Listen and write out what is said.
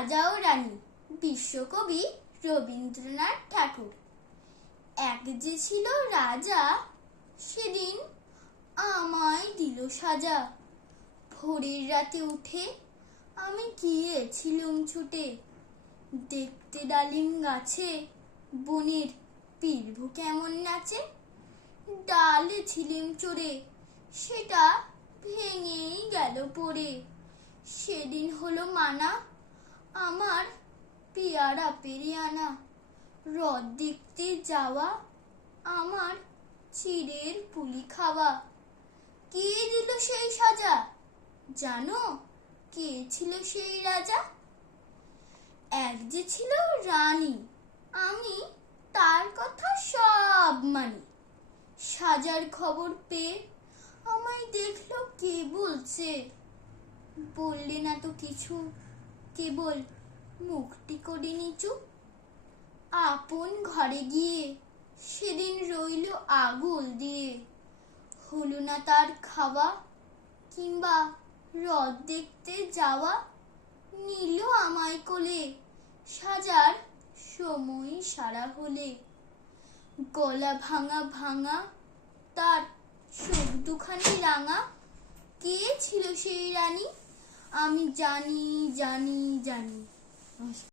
রাজা ও রানী, বিশ্বকবি রবীন্দ্রনাথ ঠাকুর। এক যে ছিল রাজা, সেদিন আমায় দিল সাজা। ভোরের রাতে উঠে আমি গিয়েছিলুম ছুটে, দেখতে ডালিম গাছে বনের পিরভু কেমন নাচে। ডালে ছিলিম চড়ে, সেটা ভেঙেই গেল পড়ে। সেদিন হলো মানা, আমার পেয়ারা পেরে আনা। হ্রদ দেখতে যাওয়া, আমার চিড়ের পুলি খাওয়া। কে দিল সেই সাজা, জানো কে ছিল সেই রাজা? এক যে ছিল রানী, আমি তার কথা সব মানি। সাজার খবর পেয়ে আমায় দেখলো কে বলছে, বললে না তো কিছু, কেবল মুখটি করে নিচু। আপন ঘরে গিয়ে সেদিন রইল আগুল দিয়ে, হলো না তার খাওয়া কিংবা হ্রদ দেখতে যাওয়া। নিল আমায় কোলে, সাজার সময় সারা হলে। গলা ভাঙা ভাঙা, তার চোখ দুখানি রাঙা। কে ছিল সেই রানী, আমি জানি জানি জানি।